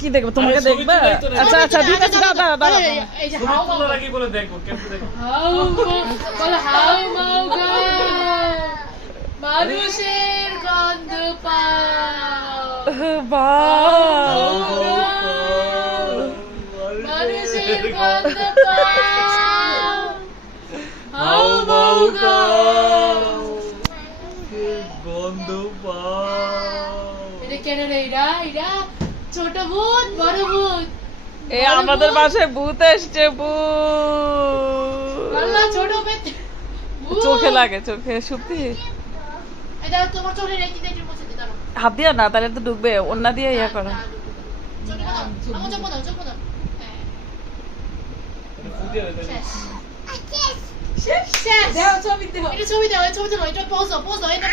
কি দেখবো তোমাকে দেখবে আচ্ছা আচ্ছা ঠিক আছে দাও দাও দাও মানুষের গন্ধ পাও মানুষের গন্ধ পাও হাউ মাউ গন্ধ পাও এটা কেন রে এরা ছোট ভূত বড় ভূত এই আমাদের বাসায় ভূত এসছে ভূত আল্লাহ ছোট ভূত চোখে লাগে চোখে সত্যি এটা তোমার চোখে রেখে দিতে মুছে দিতে দাও হাত দিয়া না তাহলে তো ঢুকবে ওন্না দিয়ে ইয়া করো চোখ দাও শেষ শেষ ছবি দাও এটা ছবি দাও এটা পোজ দাও এটা